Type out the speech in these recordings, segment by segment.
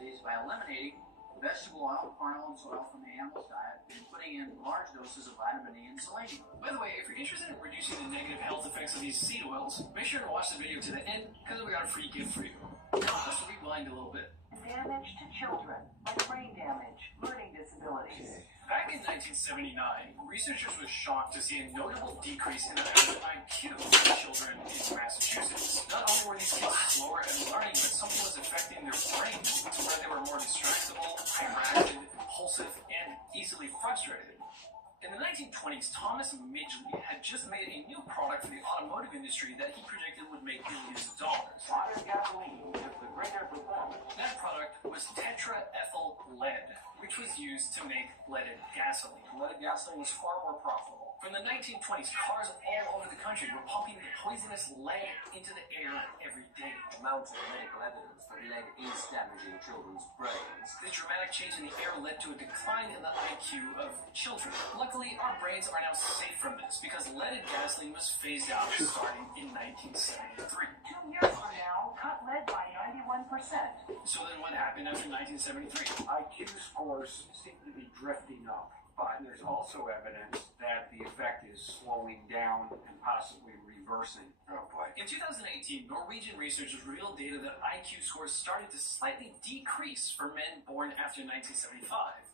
toxicities by eliminating vegetable oil, corn oil, and soy oil from the animal's diet and putting in large doses of vitamin E and selenium. By the way, if you're interested in reducing the negative health effects of these seed oils, make sure to watch the video to the end because we got a free gift for you. Now, let's rewind a little bit. Damage to children, like brain damage, learning disabilities. Back in 1979, researchers were shocked to see a notable decrease in the average IQ of children in Massachusetts. Not only were these kids slower at learning, but something was affecting their brains to where they were more distractible, hyperactive, impulsive, and easily frustrated. In the 1920s, Thomas Midgley had just made a new product for the automotive industry that he predicted would make billions of dollars. Modern gasoline with the greater performance. That product was tetraethyl lead, which was used to make leaded gasoline. Leaded gasoline was far more profitable. From the 1920s, cars all over the country were pumping the poisonous lead into the air every day. Mounting medical evidence that lead is damaging children's brains. This dramatic change in the air led to a decline in the IQ of children. Luckily, our brains are now safe from this because leaded gasoline was phased out starting in 1973. 2 years from now, cut lead by 91%. So then what happened after 1973? IQ scores seem to be drifting up, but there's also evidence that the effect is slowing down and possibly reversing. Oh boy. In 2018, Norwegian researchers revealed data that IQ scores started to slightly decrease for men born after 1975.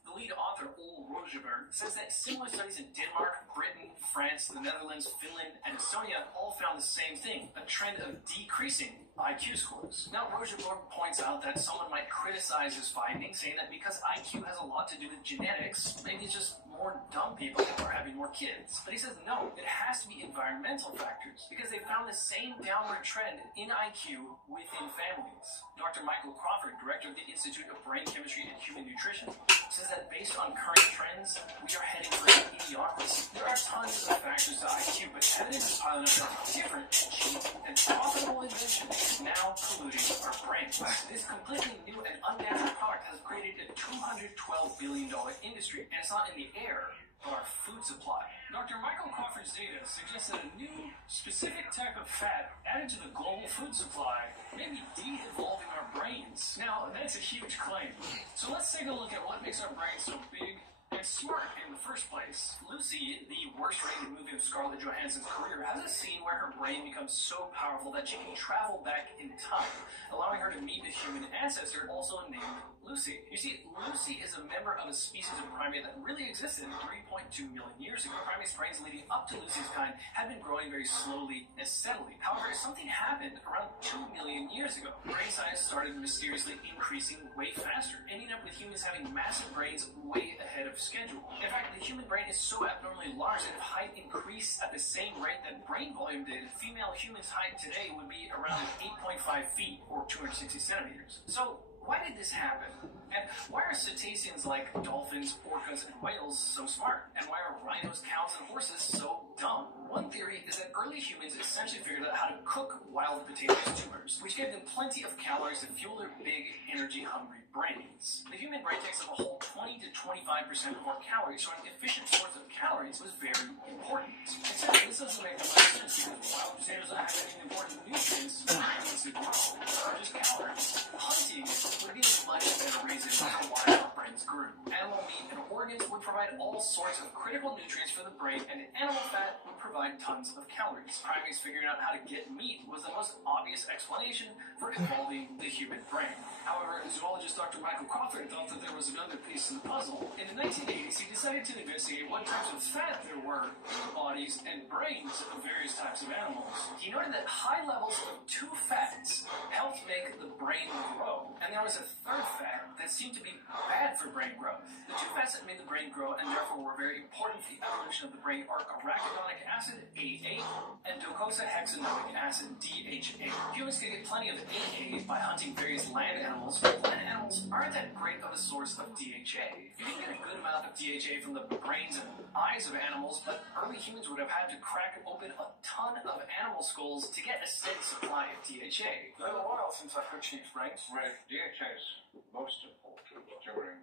The lead author, Ole Rogeberg, says that similar studies in Denmark, Britain, France, the Netherlands, Finland, and Estonia all found the same thing, a trend of decreasing IQ scores. Now, Rogeberg points out that someone might criticize his findings, saying that because IQ has a lot to do with genetics, maybe it's just more dumb people are having more kids. But he says no, it has to be environmental factors, because they found the same downward trend in IQ within families. Dr. Michael Crawford, director of the Institute of Brain Chemistry and Human Nutrition, says that based on current trends, we are heading for an idiocracy. There are tons of factors to IQ, but evidence is piling up that different, cheap, and profitable invention is now polluting our brains. This completely new and unnatural product has created a $212 billion industry, and it's not in the air, but our food supply. Dr. Michael Crawford's data suggests that a new, specific type of fat added to the global food supply may be de-evolving our brains. Now, that's a huge claim. So let's take a look at what makes our brains so big and smart in the first place. Lucy, the worst-rated movie of Scarlett Johansson's career, has a scene where her brain becomes so powerful that she can travel back in time, allowing her to meet a human ancestor also named Lucy. You see, Lucy is a member of a species of primate that really existed 3.2 million years ago. Primates' brains leading up to Lucy's kind had been growing very slowly and steadily. However, something happened around 2 million years ago. Brain size started mysteriously increasing way faster, ending up with humans having massive brains way ahead of schedule. In fact, the human brain is so abnormally large that if height increased at the same rate that brain volume did, female humans' height today would be around 8.5 feet or 260 centimeters. So, why did this happen? And why are cetaceans like dolphins, orcas, and whales so smart? And why are rhinos, cows, and horses so dumb? One theory is that early humans essentially figured out how to cook wild potatoes tumors, which gave them plenty of calories to fuel their big, energy-hungry brains. The human brain takes up a whole 20 to 25% of our calories, so an efficient source of calories was very important. Except this doesn't make much sense because wild potatoes don't have any important nutrients to grow, or just calories. Hunting would be a much better reason for why our brains grew. Animal meat and organs would provide all sorts of critical nutrients for the brain, and animal fat would provide tons of calories. Primates figuring out how to get meat was the most obvious explanation for evolving the human brain. However, zoologist Dr. Michael Crawford thought that there was another piece in the puzzle. In the 1980s, he decided to investigate what types of fat there were in the bodies and brains of various types of animals. He noted that high levels of two fats helped make the brain grow, and there was a third fat that seemed to be bad for brain growth. The two fats that made the brain grow and therefore were very important for the evolution of the brain are arachidonic acid, AA, and docosahexaenoic acid, DHA. Humans can get plenty of AA by hunting various land animals, but land animals aren't that great of a source of DHA. You can get a good amount of DHA from the brains and eyes of animals, but early humans would have had to crack open a ton of animal skulls to get a steady supply of DHA. It's been a while since I cooked sheep's brains. Right, DHA is most important during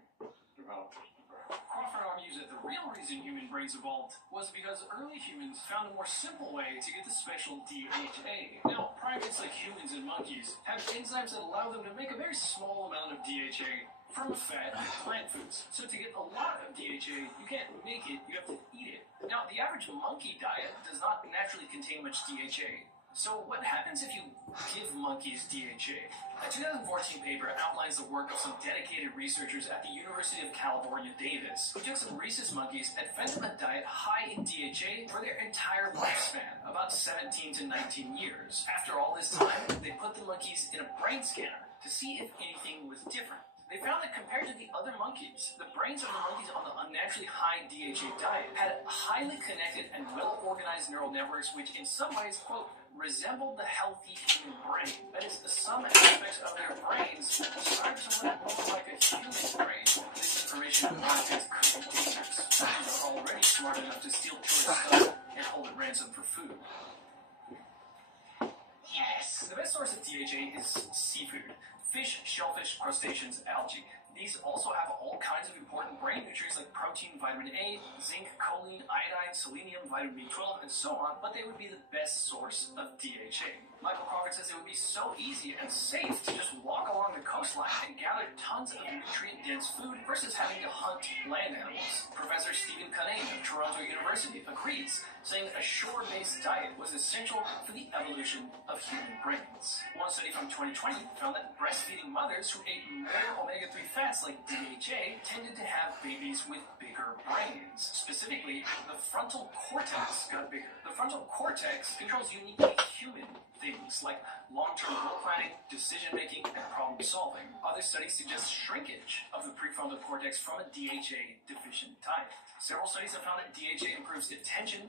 development of the brain. Crawford argues that the real reason monkeys and human brains evolved was because early humans found a more simple way to get the special DHA. Now, primates like humans and monkeys have enzymes that allow them to make a very small amount of DHA from fat and plant foods. So to get a lot of DHA, you can't make it, you have to eat it. Now, the average monkey diet does not naturally contain much DHA. So what happens if you give monkeys DHA? A 2014 paper outlines the work of some dedicated researchers at the University of California, Davis, who took some rhesus monkeys and fed them a diet high in DHA for their entire lifespan, about 17 to 19 years. After all this time, they put the monkeys in a brain scanner to see if anything was different. They found that compared to the other monkeys, the brains of the monkeys on the unnaturally high DHA diet had highly connected and well-organized neural networks which in some ways, quote, resembled the healthy human brain. That is, some aspects of their brains described somewhat more like a human brain. This information monkeys could be dangerous. Monkeys are already smart enough to steal choice stuff and hold it ransom for food. Yes! The best source of DHA is seafood. Fish, shellfish, crustaceans, algae. These also have all kinds of important brain nutrients like protein, vitamin A, zinc, choline, iodine, selenium, vitamin B12, and so on, but they would be the best source of DHA. Michael Crawford says it would be so easy and safe to just walk along the coastline and gather tons of nutrient-dense food versus having to hunt land animals. Professor Stephen Cunnane of Toronto University agrees, saying a shore-based diet was essential for the evolution of human brains. One study from 2020 found that breastfeeding mothers who ate more omega-3 fats like DHA tended to have babies with bigger brains. Specifically, the frontal cortex got bigger. The frontal cortex controls uniquely human things like long-term goal planning, decision-making, and problem-solving. Other studies suggest shrinkage of the prefrontal cortex from a DHA-deficient diet. Several studies have found that DHA improves attention,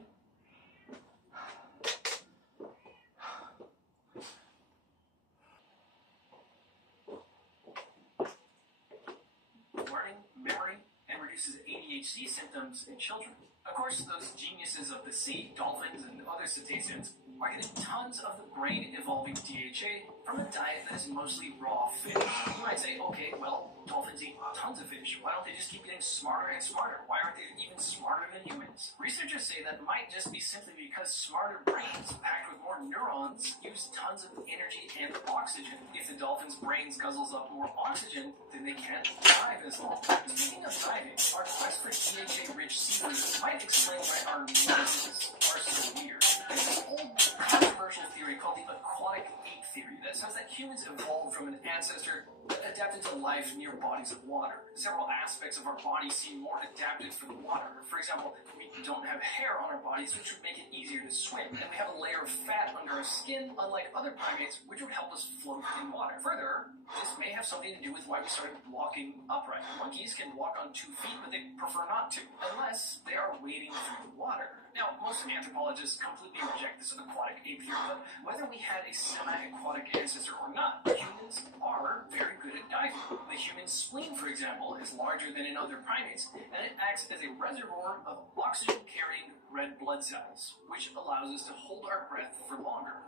learning, memory, and reduces ADHD symptoms in children. Of course, those geniuses of the sea, dolphins and other cetaceans, are getting tons of the brain-evolving DHA from a diet that is mostly raw fish. You might say, okay, well, dolphins eat tons of fish. Why don't they just keep getting smarter and smarter? Why aren't they even smarter than humans? Researchers say that might just be simply because smarter brains packed with more neurons use tons of energy and oxygen. If the dolphin's brains guzzles up more oxygen, then they can't dive as long. Speaking of diving, our quest for DHA-rich seafood might explain why our noses are so weird. There's this old controversial theory called the aquatic ape theory that says that humans evolved from an ancestor that adapted to life near bodies of water. Several aspects of our bodies seem more adapted for the water. For example, we don't have hair on our bodies, which would make it easier to swim, and we have a layer of fat under our skin, unlike other primates, which would help us float in water. Further, this may have something to do with why we started walking upright. Monkeys can walk on 2 feet, but they prefer not to, unless they are wading through the water. Now, most anthropologists completely reject this aquatic ape theory, but whether we had a semi-aquatic ancestor or not, humans are very good at diving. The human spleen, for example, is larger than in other primates, and it acts as a reservoir of oxygen-carrying red blood cells, which allows us to hold our breath for longer.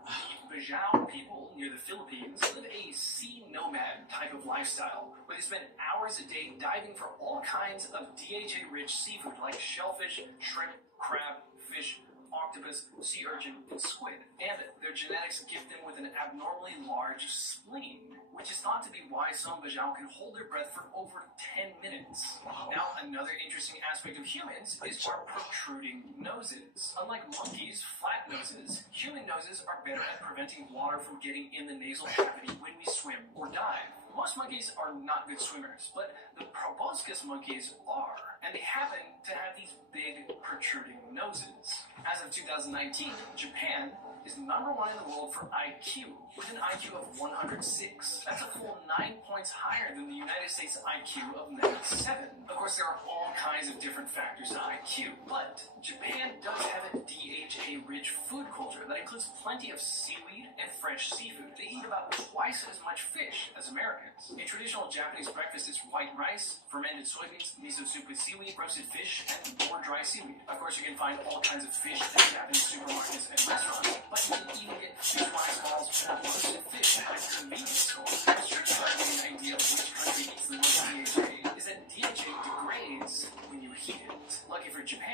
The Bajau people near the Philippines live a sea nomad type of lifestyle, where they spend hours a day diving for all kinds of DHA-rich seafood like shellfish, shrimp, crab, fish, octopus, sea urchin, and squid. And their genetics gift them with an abnormally large spleen, which is thought to be why some Bajau can hold their breath for over 10 minutes. Now, another interesting aspect of humans is our protruding noses. Unlike monkeys' flat noses, human noses are better at preventing water from getting in the nasal cavity when we swim or dive. Most monkeys are not good swimmers, but the proboscis monkeys are, and they happen to have these big protruding noses. As of 2019, Japan is #1 in the world for IQ, with an IQ of 106. That's a full 9 points higher than the United States IQ of 97. Of course, there are all kinds of different factors to IQ, but Japan does have a DHA-rich food culture that includes plenty of seaweed and fresh seafood. They eat about twice as much fish as Americans. A traditional Japanese breakfast is white rice, fermented soybeans, miso soup with seaweed, roasted fish, and more dry seaweed. Of course, you can find all kinds of fish in Japanese supermarkets and restaurants, but you can even get fish rice balls or roasted fish at a convenience store. What's your an idea of which country eats the most DHA is that DHA degrades when you heat it. Lucky for Japan,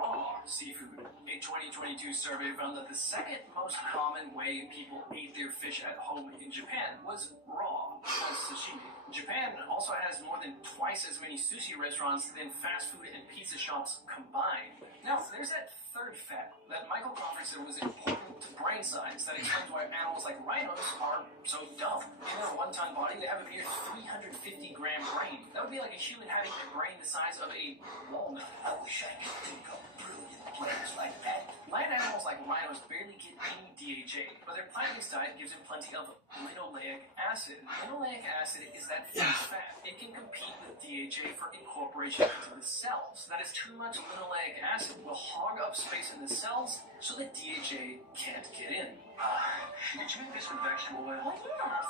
raw seafood. A 2022 survey found that the second most common way people ate their fish at home in Japan was raw, as sashimi. Japan also has more than twice as many sushi restaurants than fast food and pizza shops combined. Now, there's that third fact that Michael Crawford said was important to brain science that explains why animals like rhinos are so dumb. In their one-ton body, they have a mere 350-gram brain. That would be like a human having a brain the size of a walnut. I wish I could think of brilliant plans like that. Land animals like rhinos barely get any DHA, but their plant-based diet gives them plenty of linoleic acid. Linoleic acid is that fat. It can compete with DHA for incorporation into the cells. That is, too much linoleic acid will hog up space in the cells so that DHA can't get in. Did you make this with vegetable oil? Well, yes.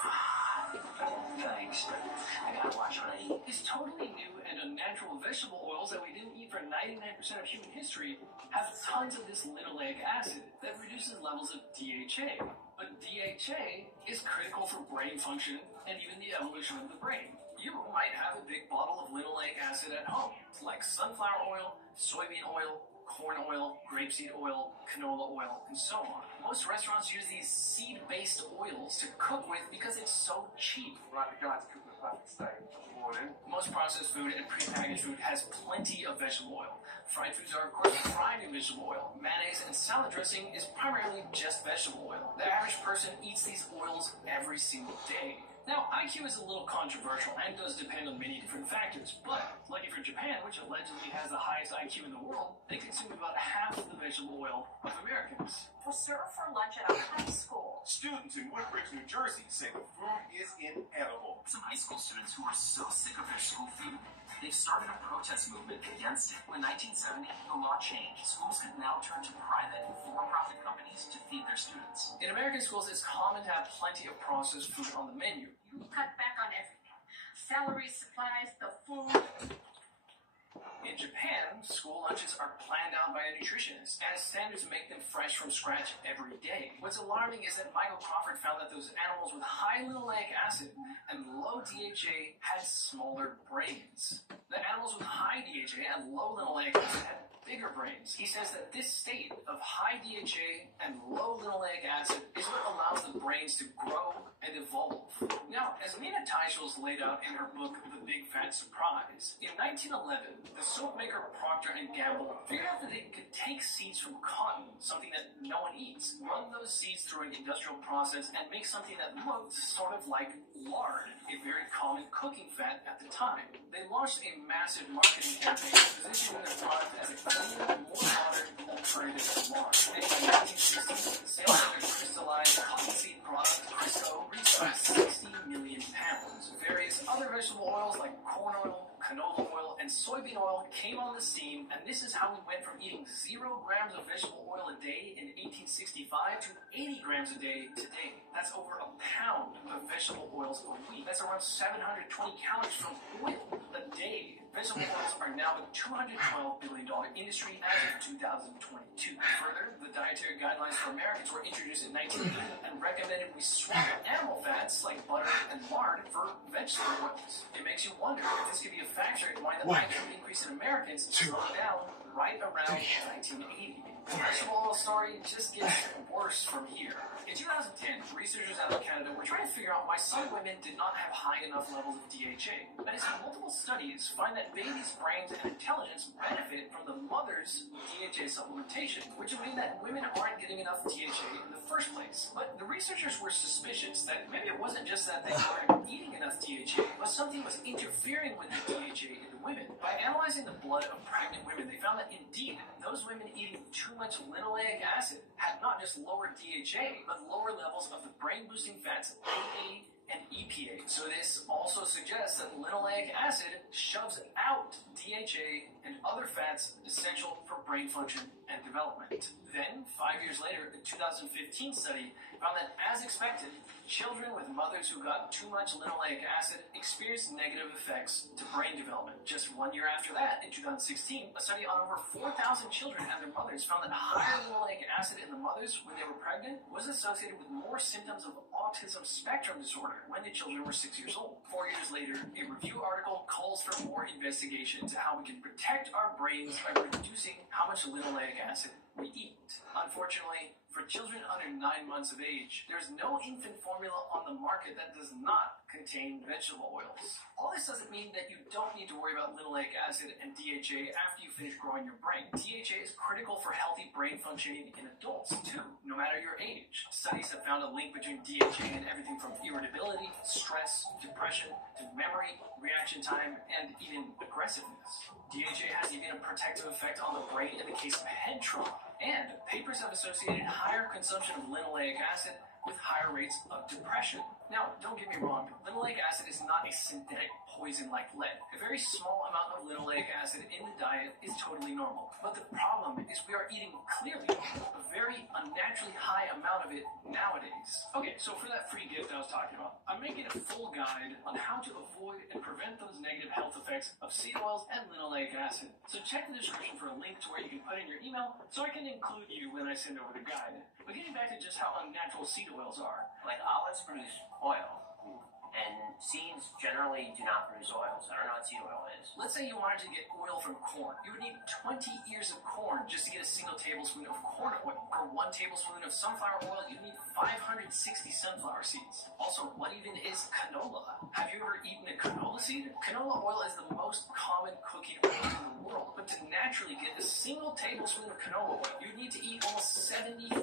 Thanks. I gotta watch what I eat. These totally new and unnatural vegetable oils that we didn't eat for 99% of human history have tons of this linoleic acid that reduces levels of DHA. But DHA is critical for brain function and even the evolution of the brain. You might have a big bottle of linoleic acid at home, like sunflower oil, soybean oil, corn oil, grapeseed oil, canola oil, and so on. Most restaurants use these seed-based oils to cook with because it's so cheap. Right, the guy's cooking a plastic steak in the morning. Most processed food and prepackaged food has plenty of vegetable oil. Fried foods are, of course, fried in vegetable oil. Mayonnaise and salad dressing is primarily just vegetable oil. The average person eats these oils every single day. Now, IQ is a little controversial and does depend on many different factors, but lucky for Japan, which allegedly has the highest IQ in the world, they consume about half the vegetable oil of Americans. Was served for lunch at a high school. Students in Woodbridge, New Jersey say the food is inedible. Some high school students who are so sick of their school food, they've started a protest movement against it. In 1970, the law changed. Schools could now turn to private, for-profit companies to feed their students. In American schools, it's common to have plenty of processed food on the menu. You cut back on everything. Salary, supplies, the food. In Japan, school lunches are planned out by a nutritionist, and standards make them fresh from scratch every day. What's alarming is that Michael Crawford found that those animals with high linoleic acid and low DHA had smaller brains. The animals with high DHA and low linoleic acid had bigger brains. He says that this state of high DHA and low linoleic acid is what allows the brains to grow and evolve. Now, as Nina Teicholz laid out in her book, The Big Fat Surprise, in 1911, the soap maker Procter & Gamble figured out that they could take seeds from cotton, something that no one eats, run those seeds through an industrial process, and make something that looked sort of like lard, a very common cooking fat at the time. They launched a massive marketing campaign positioning their product as a cleaner, more modern alternative to lard. And in 1960, sales of their crystallized cottonseed product, Crisco, reached 60 million pounds. Various other vegetable oils like corn oil, canola oil, and soybean oil came on the scene, and this is how we went from eating 0 grams of vegetable oil a day in 1865 to 80 grams a day today. That's over a pound of vegetable oils a week. That's around 720 calories from oil a day. Vegetable oils are now a $212 billion industry as of 2022. Further, the dietary guidelines for Americans were introduced in 1980 and recommended we swap animal fats like butter and lard for vegetable oils. It makes you wonder if this could be a factor in why the IQ increase in Americans slowed down right around 1980. The vegetable oil story just gets worse from here. In 2010, researchers out of Canada were trying to figure out why some women did not have high enough levels of DHA. That is, multiple studies find that babies' brains and intelligence benefit from the mother's DHA supplementation, which would mean that women aren't getting enough DHA in the first place. But the researchers were suspicious that maybe it wasn't just that they weren't eating enough DHA, but something was interfering with the DHA in the women. By analyzing the blood of pregnant women, they found that indeed, those women eating too much linoleic acid had not just lower DHA, but lower levels of the brain-boosting fats AA and EPA. So this also suggests that linoleic acid shoves out DHA and other fats essential for brain function and development. Then, 5 years later, a 2015 study found that, as expected, children with mothers who got too much linoleic acid experienced negative effects to brain development. Just 1 year after that, in 2016, a study on over 4,000 children and their mothers found that higher linoleic acid in the mothers when they were pregnant was associated with more symptoms of autism spectrum disorder when the children were 6 years old. 4 years later, a review article calls for more investigation into how we can protect our brains by reducing how much linoleic acid we eat. Unfortunately, for children under 9 months of age, there's no infant formula on the market that does not contain vegetable oils. All this doesn't mean that you don't need to worry about linoleic acid and DHA after you finish growing your brain. DHA is critical for healthy brain functioning in adults, too, no matter your age. Studies have found a link between DHA and everything from irritability, stress, depression, to memory, reaction time, and even aggressiveness. DHA has even a protective effect on the brain in the case of head trauma. And papers have associated higher consumption of linoleic acid with higher rates of depression. Now, don't get me wrong, linoleic acid is not a synthetic poison like lead. A very small amount of linoleic acid in the diet is totally normal. But the problem is we are eating clearly a very unnaturally high amount of it nowadays. Okay, so for that free gift I was talking about, I'm making a full guide on how to avoid and prevent those negative health effects of seed oils and linoleic acid. So check the description for a link to where you can put in your email so I can include you when I send over the guide. But getting back to just how unnatural seed oils are. Like olives produce oil, and seeds generally do not produce oils. I don't know what seed oil is. Let's say you wanted to get oil from corn. You would need 20 ears of corn just to get a single tablespoon of corn oil. For 1 tablespoon of sunflower oil, you need 560 sunflower seeds. Also, what even is canola? Have you ever eaten a canola seed? Canola oil is the most common cooking oil in the world, but to naturally get a single tablespoon of canola oil, you need to eat almost 70,000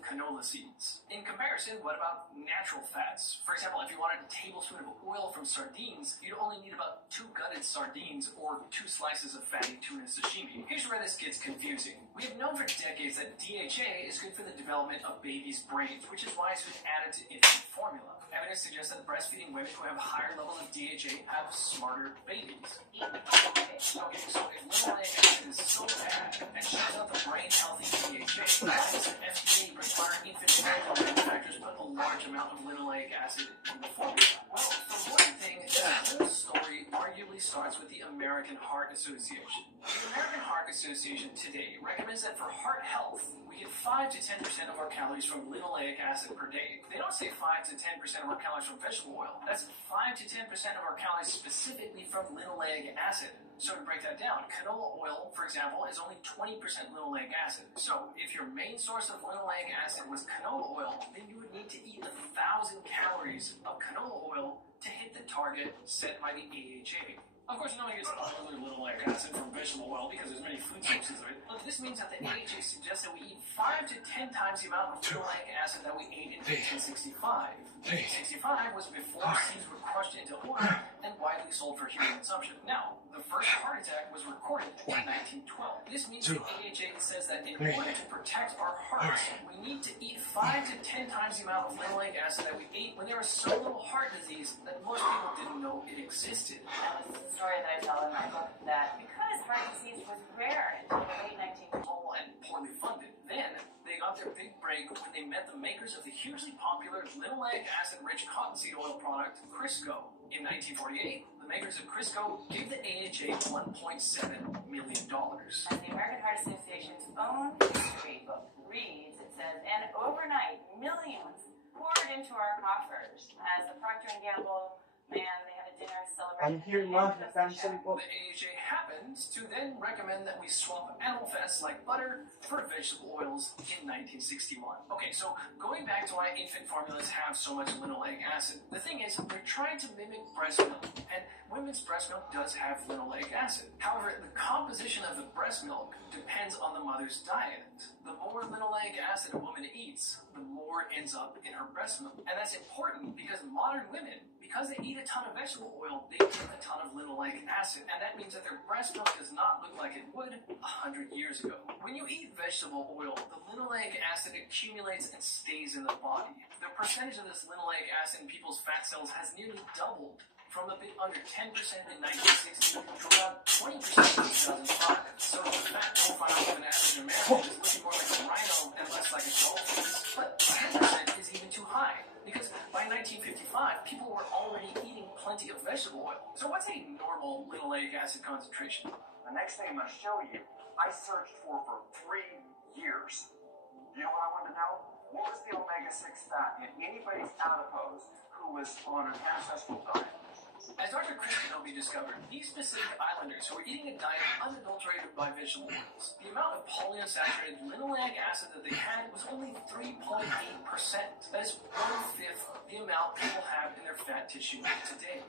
canola seeds. In comparison, what about natural fats? For example, if you wanted a tablespoon of oil from sardines, you'd only need about 2 gutted sardines or 2 slices of fatty tuna sashimi. Here's where this gets confusing. We have known for decades that DHA is good for the development of babies' brains, which is why it's been added to infant formula. Evidence suggests that breastfeeding women who have higher levels of DHA have smarter babies. Okay, so if linoleic acid is so bad and shows out the brain-healthy DHA, why does the FDA require infant formula manufacturers put a large amount of linoleic acid in the formula? Well, for one thing, the whole story arguably starts with the American Heart Association. The American Heart Association today recommends that for heart health, we get 5 to 10% of our calories from linoleic acid per day. They don't say 5 to 10% of our calories from vegetable oil. That's 5 to 10% of our calories specifically from linoleic acid. So to break that down, canola oil, for example, is only 20% linoleic acid. So if your main source of linoleic acid was canola oil, then you would need to eat 1,000 calories of canola oil to hit the target set by the AHA. Of course, no one gets other linoleic acid from vegetable oil because there's many food sources of it. But this means that the AHA suggests that we eat 5 to 10 times the amount of linoleic acid that we ate in 1865. 1865 was before seeds were crushed into oil and widely sold for human consumption. Now, the first heart attack was recorded in 1912. This means the AHA says that in order to protect our hearts, we need to eat 5 to 10 times the amount of linoleic acid that we ate when there was so little heart disease that most people didn't know it existed. That was the story that I tell in my book, that because heart disease was rare until the late 1920s. And poorly funded. Then they got their big break when they met the makers of the hugely popular linoleic acid-rich cottonseed oil product, Crisco. In 1948, the makers of Crisco gave the AHA $1.7 million. As the American Heart Association's own history book reads, it says, and overnight, millions poured into our coffers. As the Procter & Gamble man, they had a dinner celebrating. The AHA happened to then recommend that we swap animal fats like butter for vegetable oils in 1961. Okay, so going back to why infant formulas have so much linoleic acid, the thing is, they're trying to mimic breast milk, and women's breast milk does have linoleic acid. However, the composition of the breast milk depends on the mother's diet. The more linoleic acid a woman eats, the more ends up in her breast milk. And that's important because modern women, because they eat a ton of vegetable oil, they get a ton of linoleic acid. And that means that their breast milk does not look like it would 100 years ago. When you eat vegetable oil, the linoleic acid accumulates and stays in the body. The percentage of this linoleic acid in people's fat cells has nearly doubled from a bit under 10% in 1960 to around 20% in 2005. So the fat profile of an average American is looking more like a rhino and less like a dolphin. But 10% is even too high, because by 1955, people were already eating plenty of vegetable oil. So what's a normal linoleic acid concentration? The next thing I'm going to show you, I searched for 3 years. You know what I wanted to know? What was the omega-6 fat in anybody's adipose who was on an ancestral diet? critic Novi discovered, these Pacific Islanders who were eating a diet unadulterated by vegetable oils, the amount of polyunsaturated linoleic acid that they had was only 3.8%. That is 1/5 the amount people have in their fat tissue today.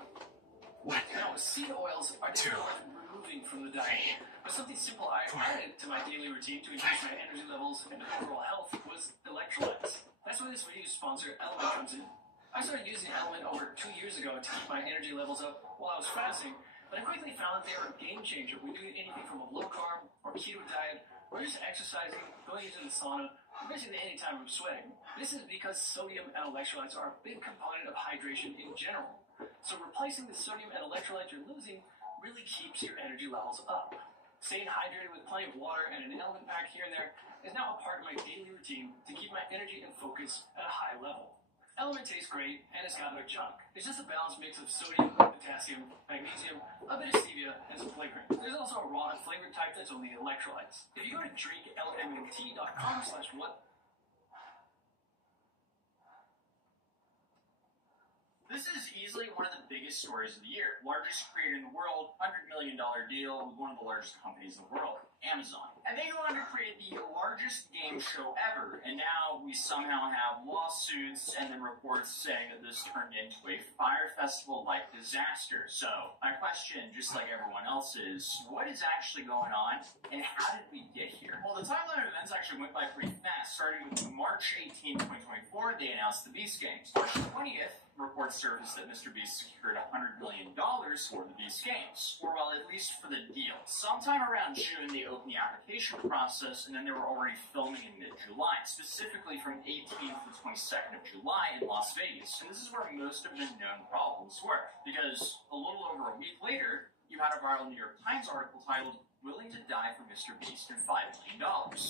Now, seed oils are definitely worth removing from the diet, but something simple I added to my daily routine to increase my energy levels and overall health was electrolytes. That's where this video's sponsor, Element, comes in. I started using Element over 2 years ago to keep my energy levels up while I was fasting, but I quickly found that they were a game changer when doing anything from a low-carb or keto diet, or just exercising, going into the sauna, or basically any time I'm sweating. This is because sodium and electrolytes are a big component of hydration in general. So replacing the sodium and electrolytes you're losing really keeps your energy levels up. Staying hydrated with plenty of water and an element pack here and there is now a part of my daily routine to keep my energy and focus at a high level. Element tastes great, and it's got no junk. It's just a balanced mix of sodium, potassium, magnesium, a bit of stevia, and some flavoring. There's also a raw and flavored type that's only electrolytes. If you go to drinklmnt.com/what. This is easily one of the biggest stories of the year. Largest creator in the world, $100 million deal with one of the largest companies in the world, Amazon. And they wanted to create the largest game show ever, and now we somehow have lawsuits and then reports saying that this turned into a Fire Festival-like disaster. So, my question, just like everyone else's, what is actually going on, and how did we get here? Well, the timeline of events actually went by pretty fast. Starting with March 18, 2024, they announced the Beast Games. March 20th, reports surfaced that Mr. Beast secured $100 million for the Beast Games, or well, at least for the deal. Sometime around June, they opened the application process, and then they were already filming in mid-July, specifically from 18th to 22nd of July in Las Vegas. And this is where most of the known problems were, because a little over a week later, you had a viral New York Times article titled, "Willing to Die for Mr. Beast and $5 million."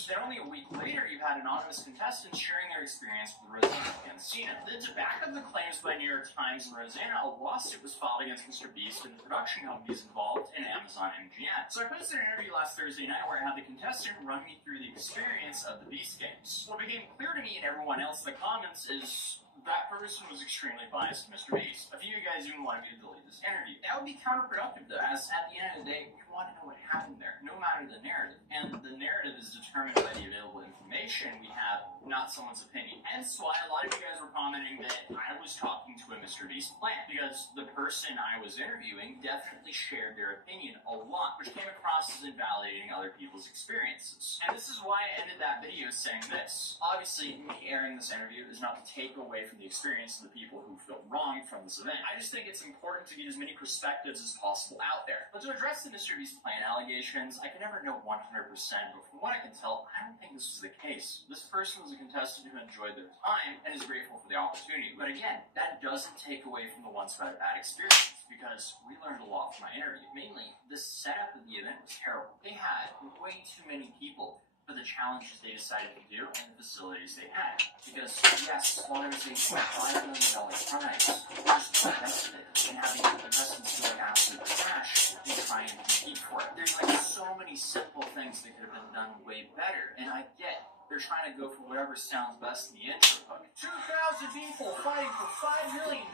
Then only a week later, you had anonymous contestants sharing their experience with Rosanna and Cena. Then to back up the claims by New York Times and Rosanna, a lawsuit was filed against Mr. Beast and the production companies involved in Amazon MGM. So I posted an interview last Thursday night where I had the contestant run me through the experience of the Beast Games. What became clear to me and everyone else in the comments is that person was extremely biased to Mr. Beast. A few of you guys even wanted me to delete this interview. That would be counterproductive though, as at the end of the day, we want to know what happened there, no matter the narrative. And the narrative is determined by the available information we have, not someone's opinion. Hence why a lot of you guys were commenting that I was talking to a Mr. Beast plant, because the person I was interviewing definitely shared their opinion a lot, which came across as invalidating other people's experiences. And this is why I ended that video saying this. Obviously, me airing this interview is not to take away from the experience of the people who felt wrong from this event. I just think it's important to get as many perspectives as possible out there. But to address the Mr. Beast plan allegations, I can never know 100%, but from what I can tell, I don't think this was the case. This person was a contestant who enjoyed their time and is grateful for the opportunity. But again, that doesn't take away from the ones who had a bad experience, because we learned a lot from my interview. Mainly, the setup of the event was terrible. They had way too many people for the challenges they decided to do and the facilities they had. Because, yes, while there was a $5 million prize, just invested it and having the contestants doing absolute trash and try and compete for it. There's like so many simple things that could have been done way better, and I get they're trying to go for whatever sounds best in the intro hook. 2,000 people fighting for $5 million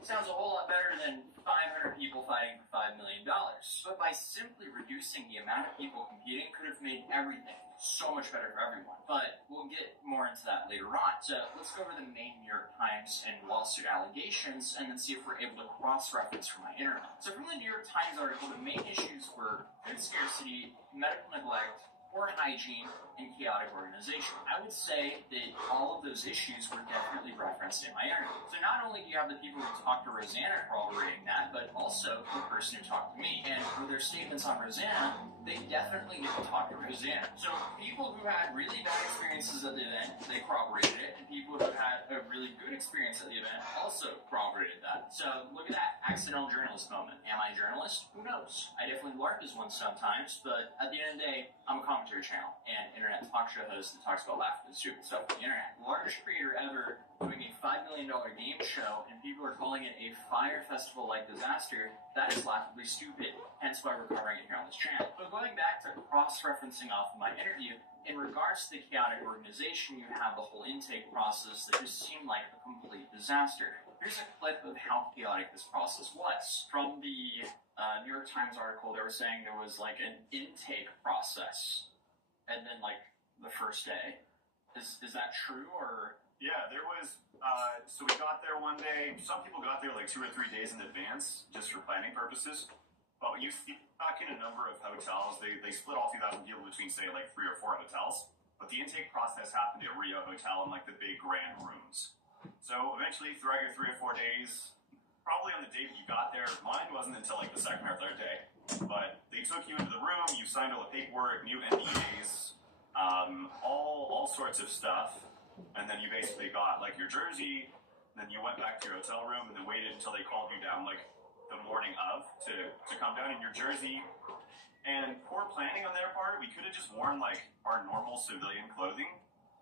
sounds a whole lot better than 500 people fighting for $5 million. But by simply reducing the amount of people competing could have made everything so much better for everyone. But we'll get more into that later on. So let's go over the main New York Times and lawsuit allegations and then see if we're able to cross-reference from my internet. So from the New York Times article, the main issues were food scarcity, medical neglect, poor hygiene, and chaotic organization. I would say that all of those issues were definitely referenced in my interview. So not only do you have the people who talked to Rosanna corroborating that, but also the person who talked to me. And with their statements on Rosanna, they definitely didn't talk to Rosanna. So people who had really bad experiences at the event, they corroborated it, and people who had a really good experience at the event also corroborated that. So look at that, accidental journalist moment. Am I a journalist? Who knows? I definitely learned as one sometimes, but at the end of the day, I'm a commentary channel and internet talk show host that talks about laughing and stupid stuff on the internet. Largest creator ever doing a $5 million game show, and people are calling it a Fire Festival-like disaster. That is laughably stupid, hence why we're covering it here on this channel. But going back to cross-referencing off of my interview, in regards to the chaotic organization, you have the whole intake process that just seemed like a complete disaster. Here's a clip of how chaotic this process was. From the New York Times article, they were saying there was like an intake process, and then like the first day. Is that true, or? Yeah, there was. So we got there one day. Some people got there like 2 or 3 days in advance, just for planning purposes. But you back in a number of hotels. They split all 2,000 people between, say, like 3 or 4 hotels. But the intake process happened at Rio Hotel in like the big grand rooms. So eventually, throughout your 3 or 4 days, probably on the day that you got there, mine wasn't until like the second or third day. But they took you into the room. You signed all the paperwork, new NDAs, all sorts of stuff. And then you basically got like your jersey. Then you went back to your hotel room and then waited until they called you down like the morning of to come down in your jersey. And poor planning on their part, we could have just worn like our normal civilian clothing,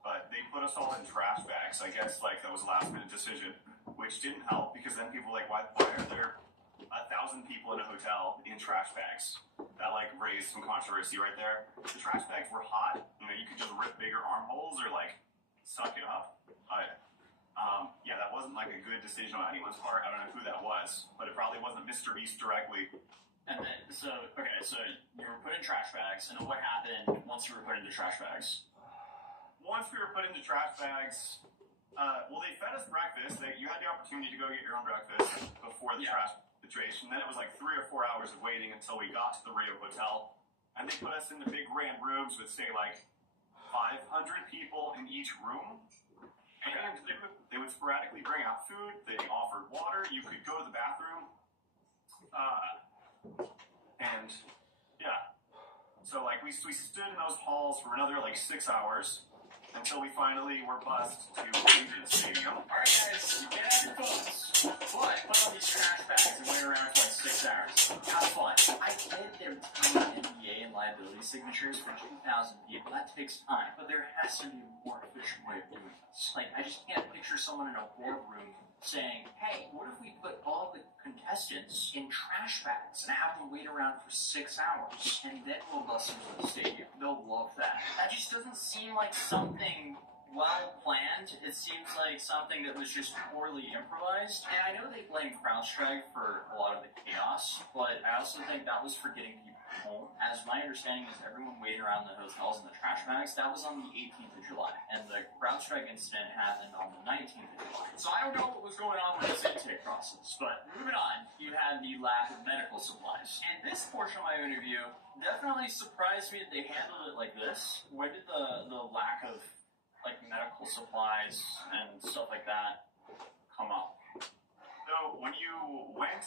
but they put us all in trash bags. I guess like that was a last minute decision, which didn't help because then people were like, why are there 1,000 people in a hotel in trash bags? That like raised some controversy right there. The trash bags were hot. You know, you could just rip bigger armholes or like suck it up. But yeah, that wasn't like a good decision on anyone's part. I don't know who that was, but it probably wasn't Mr. Beast directly. And then, so you were put in trash bags, and then what happened once you were put into trash bags? Once we were put into trash bags, well, they fed us breakfast. You had the opportunity to go get your own breakfast before the trash situation. Then it was like 3 or 4 hours of waiting until we got to the Rio Hotel. And they put us in the big grand rooms with, say, like 500 people in each room. And they would sporadically bring out food. They offered water. You could go to the bathroom. And yeah. So like we stood in those halls for another like 6 hours until we finally were bussed to the stadium. Alright guys, you get out your phones. But put on these trash bags and wait around for like 6 hours. Have fun. I get they're tiny NDA and liability signatures for 2,000 people. That takes time. But there has to be a more efficient way of doing this. Like, I just can't picture someone in a boardroom saying, hey, what if we put all the contestants in trash bags and have them wait around for 6 hours and then we'll bus them to the stadium? They'll love that. That just doesn't seem like something well planned. It seems like something that was just poorly improvised. And I know they blame CrowdStrike for a lot of the chaos, but I also think that was for getting people home. As my understanding is everyone waiting around the hotels in the trash bags, that was on the 18th of July. And the CrowdStrike incident happened on the 19th of July. So I don't know what was going on with this intake process. But moving on, you had the lack of medical supplies. And this portion of my interview definitely surprised me that they handled it like this. Where did the lack of like medical supplies and stuff like that come up? So when you went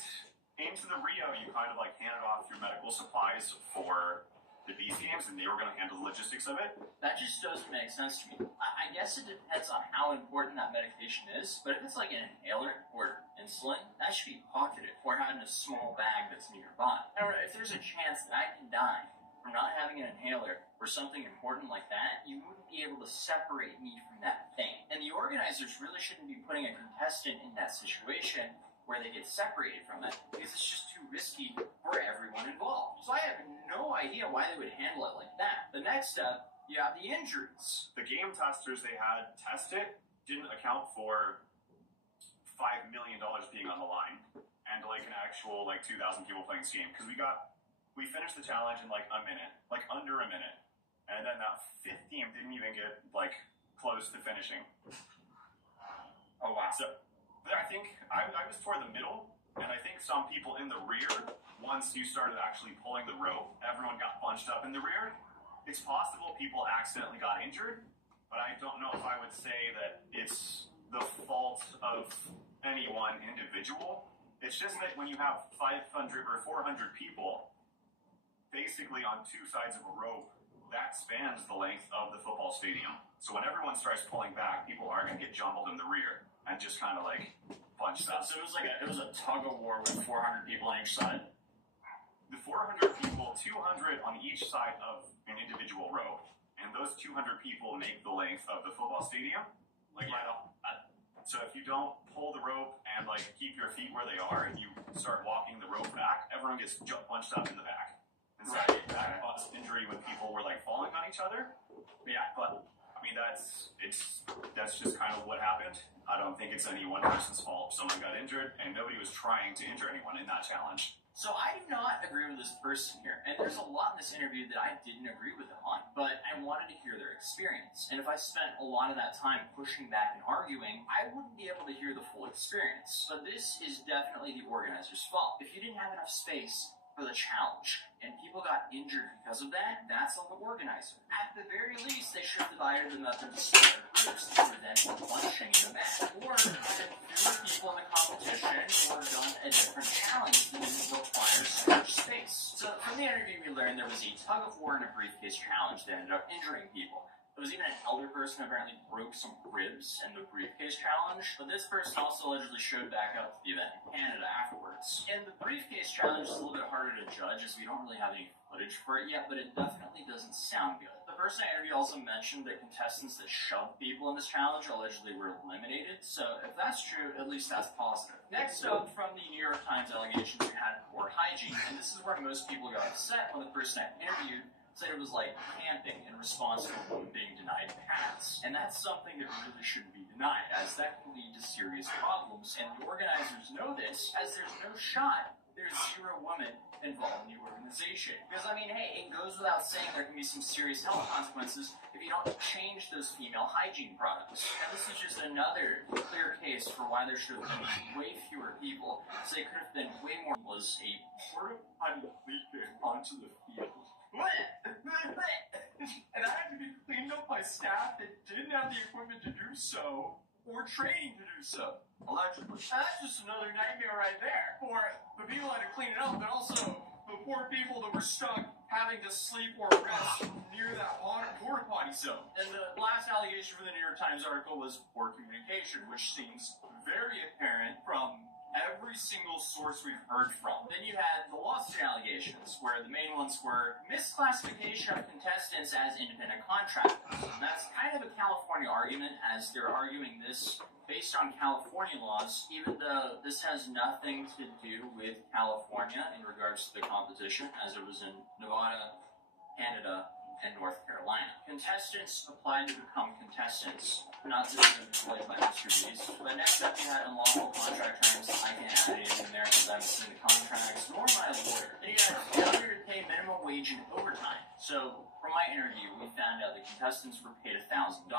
into the Rio, you kind of like handed off your medical supplies for the Beast Games, and they were going to handle the logistics of it. That just doesn't make sense to me. I guess it depends on how important that medication is, but if it's like an inhaler or insulin, that should be pocketed or had in a small bag that's nearby. I don't know, if there's a chance that I can die from not having an inhaler or something important like that, you wouldn't be able to separate me from that thing. And the organizers really shouldn't be putting a contestant in that situation where they get separated from it, because it's just too risky for everyone involved. So I have no idea why they would handle it like that. The next step, you have the injuries. The game testers they had test it didn't account for $5 million being on the line and like an actual like 2,000 people playing this game, because we finished the challenge in like a minute, like under a minute, and then that fifth team didn't even get like close to finishing. Oh wow. So I think I was toward the middle, and I think some people in the rear, once you started actually pulling the rope, everyone got bunched up in the rear. It's possible people accidentally got injured, but I don't know if I would say that it's the fault of any one individual. It's just that when you have 500 or 400 people, basically on two sides of a rope, that spans the length of the football stadium. So when everyone starts pulling back, people are going to get jumbled in the rear and just kind of like bunched up. So it was a tug of war with 400 people on each side. The 400 people, 200 on each side of an individual rope, and those 200 people make the length of the football stadium. Like right off. So if you don't pull the rope and like keep your feet where they are, and you start walking the rope back, everyone gets bunched up in the back. And so that caused injury when people were like falling on each other. Yeah, but I mean, that's just kind of what happened. I don't think it's any one person's fault. Someone got injured, and nobody was trying to injure anyone in that challenge. So I do not agree with this person here, and there's a lot in this interview that I didn't agree with them on, but I wanted to hear their experience. And if I spent a lot of that time pushing back and arguing, I wouldn't be able to hear the full experience. But this is definitely the organizer's fault. If you didn't have enough space for the challenge, and people got injured because of that, that's on the organizer. At the very least, they should have divided them up into smaller groups to prevent punching in the back, or had fewer people in the competition, or done a different challenge that didn't require so much space. So from the interview, we learned there was a tug of war and a briefcase challenge that ended up injuring people. There was even an elder person who apparently broke some ribs in the briefcase challenge, but this person also allegedly showed back up to the event in Canada afterwards. And the briefcase challenge is a little bit harder to judge as we don't really have any footage for it yet, but it definitely doesn't sound good. The person I interviewed also mentioned that contestants that shoved people in this challenge allegedly were eliminated, so if that's true, at least that's positive. Next up, from the New York Times allegations, we had poor hygiene, and this is where most people got upset when the person I interviewed said it was like camping in response to a woman being denied pass. And that's something that really shouldn't be denied, as that can lead to serious problems, and the organizers know this, as there's no shot there's 0 women involved in the organization. Because, I mean, hey, it goes without saying there can be some serious health consequences if you don't change those female hygiene products. And this is just another clear case for why there should have been way fewer people, so they could have been way more. Was a porta potty leaking onto the field. And I had to be cleaned up by staff that didn't have the equipment to do so, or training to do so. Allegedly. That's just another nightmare right there. For the people that had to clean it up, but also the poor people that were stuck having to sleep or rest near that porta potty zone. And the last allegation for the New York Times article was poor communication, which seems very apparent from every single source we've heard from. Then you had the lawsuit allegations, where the main ones were misclassification of contestants as independent contractors. And that's kind of a California argument, as they're arguing this based on California laws, even though this has nothing to do with California in regards to the competition, as it was in Nevada, Canada, and North Carolina. Contestants applied to become contestants, not to be employed by Mr. Beast. But next up, you had unlawful contract terms. I can't add anything there because I haven't seen the contracts, nor my lawyer. Then you had failure to pay minimum wage and overtime. So, from my interview, we found out the contestants were paid $1,000.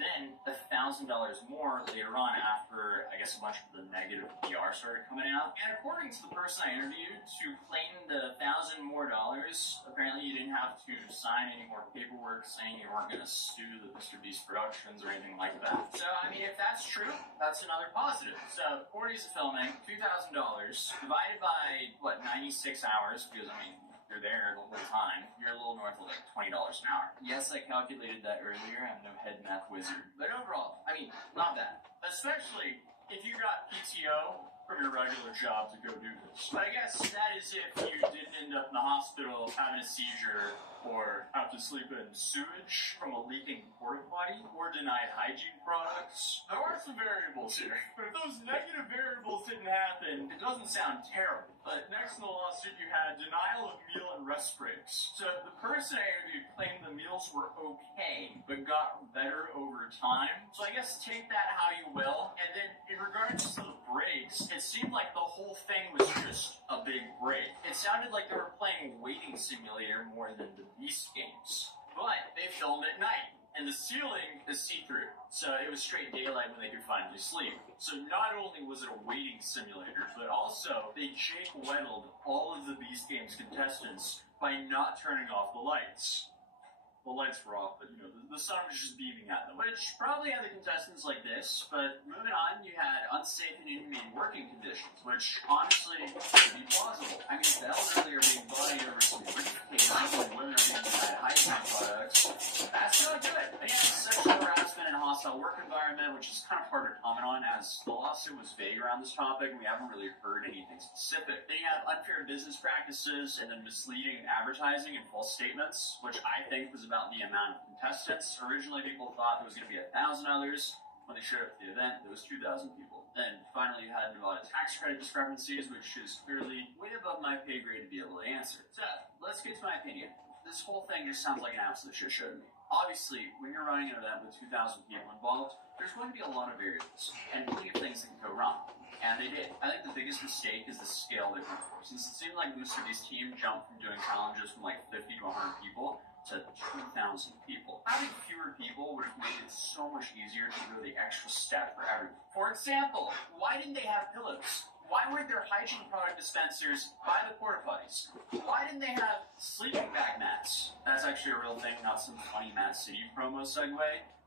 Then, $1,000 more later on after, I guess, a bunch of the negative PR started coming out. And according to the person I interviewed, to claim the $1,000 more, apparently you didn't have to sign any more paperwork saying you weren't going to sue the Mr. Beast Productions or anything like that. So, I mean, if that's true, that's another positive. So, 4 days of filming, $2,000, divided by, 96 hours, because, I mean, you're there the whole time, you're a little north of like $20 an hour. Yes, I calculated that earlier. I'm no head math wizard. But overall, I mean, not bad. Especially if you got PTO from your regular job to go do this. But I guess that is if you didn't end up in the hospital having a seizure, or have to sleep in sewage from a leaking porta potty, or denied hygiene products. There are some variables here. But if those negative variables didn't happen, it doesn't sound terrible. But next in the lawsuit, you had denial of meal and rest breaks. So the person I interviewed claimed the meals were okay, but got better over time. So I guess take that how you will. And then in regards to the breaks, it seemed like the whole thing was just a big break. It sounded like they were playing Waiting Simulator more than the Beast games. But they filmed at night, and the ceiling is see-through, so it was straight daylight when they could finally sleep. So not only was it a waiting simulator, but also they Jake Weddled all of the Beast Games contestants by not turning off the lights. The lights were off, but the sun was just beaming at them, which probably had the contestants like this. But moving on, you had unsafe and inhumane working conditions, which honestly could be plausible. I mean, the elderly are being bodied over some briefcases, and women are being denied hygiene products. That's not good. And you had sexual harassment and hostile work environment, which is kind of hard to comment on, as the lawsuit was vague around this topic, and we haven't really heard anything specific. Then you have unfair business practices, and then misleading advertising and false statements, which I think was about the amount of contestants. Originally, people thought it was going to be $1,000. When they showed up at the event, there was 2,000 people. Then finally you had a lot of tax credit discrepancies, which is clearly way above my pay grade to be able to answer. So, let's get to my opinion. This whole thing just sounds like an absolute shit show to me. Obviously, when you're running an event with 2,000 people involved, there's going to be a lot of variables, and plenty of things that can go wrong. And they did. I think the biggest mistake is the scale they went for. Since it seemed like Mr. Beast's team jumped from doing challenges from like 50 to 100 people to 2,000 people. Having fewer people would have made it so much easier to go the extra step for everyone. For example, why didn't they have pillows? Why weren't there hygiene product dispensers by the porta potties? Why didn't they have sleeping bag mats? That's actually a real thing, not some funny Mat City promo segue.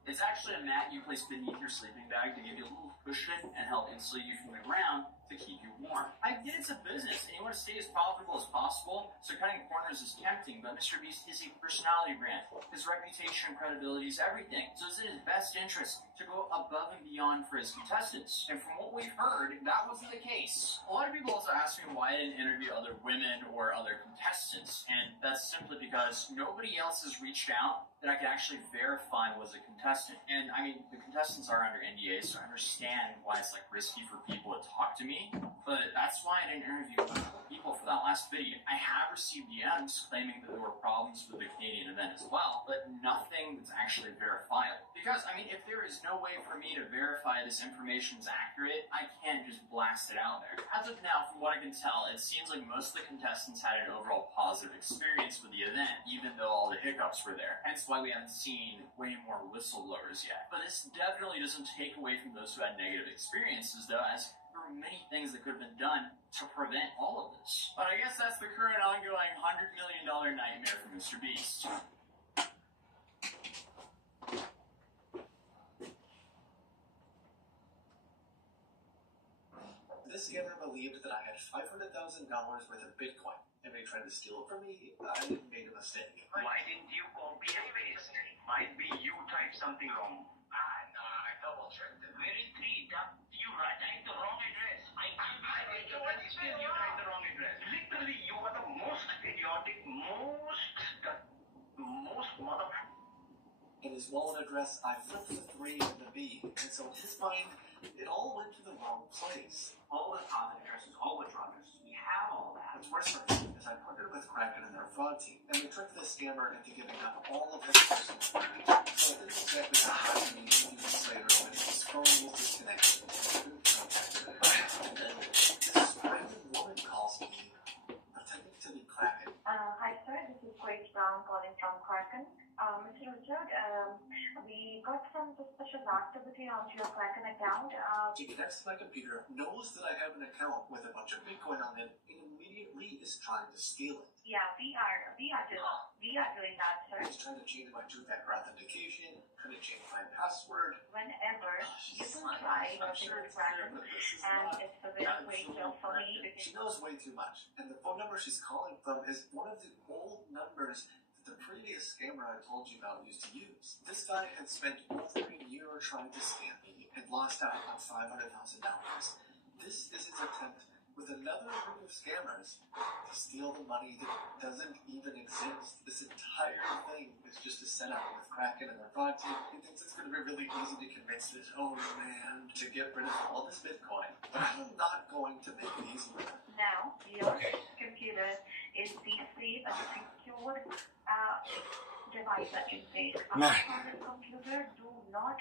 It's actually a mat you place beneath your sleeping bag to give you a little cushion and help insulate you from the ground to keep you warm. I get it's a business and you want to stay as profitable as possible, so cutting corners is tempting, but Mr. Beast is a personality brand. His reputation and credibility is everything, so it's in his best interest to go above and beyond for his contestants. And from what we've heard, that wasn't the case. A lot of people also ask me why I didn't interview other women or other contestants, and that's simply because nobody else has reached out that I could actually verify was a contestant. And I mean, the contestants are under NDA, so I understand why it's like risky for people to talk to me, but that's why I didn't interview multiple people for that last video. I have received DMs claiming that there were problems with the Canadian event as well, but nothing that's actually verifiable. Because, I mean, if there is no way for me to verify this information is accurate, I can't just blast it out there. As of now, from what I can tell, it seems like most of the contestants had an overall positive experience with the event, even though all the hiccups were there. Hence why we haven't seen way more whistleblowers yet. But this definitely doesn't take away from those who had negative experiences, though, as there were many things that could have been done to prevent all of this. But I guess that's the current ongoing $100 million nightmare for Mr. Beast. This scammer believed that I had $500,000 worth of Bitcoin, and they tried to steal it from me. I made a mistake. Why didn't you copy and paste? Might be you typed something wrong. No, I double checked it. Where is 3? You typed the wrong address. I you typed the wrong address. Literally, you are the most idiotic, most motherfucker. In his wallet address, I flipped the 3 and the B, and so in his mind, it all went to the wrong place. All the common addresses, all withdrawal addresses, we have all that. What's worse for me is I partnered with Kraken and their fraud team, and they tricked this scammer into giving up all of his personal information. So I didn't exactly know how to meet a few weeks later when his phone was disconnected. And then this random woman calls me, pretending to be Kraken. Hi sir, this is Grace Brown calling from Kraken. Mr. Richard, we got some suspicious activity onto your Kraken account. He connects to my computer, knows that I have an account with a bunch of Bitcoin on it, and immediately is trying to steal it. Yeah, we are doing that, sir. He's trying to change my two-factor authentication, trying to change my password. Whenever you can try working with Kraken, and it's a very great deal for me. She knows way too much, and the phone number she's calling from is one of the old numbers the previous scammer I told you about used to use. This guy had spent over a year trying to scam me and lost out on $500,000. This is his attempt with another group of scammers to steal the money that doesn't even exist. This entire thing is just a setup with Kraken and their fraud team. He thinks it's going to be really easy to convince this old man to get rid of all this Bitcoin. But I'm not going to make it easy for him. Now, your computer is the safe and secure device that you take. On the computer, do not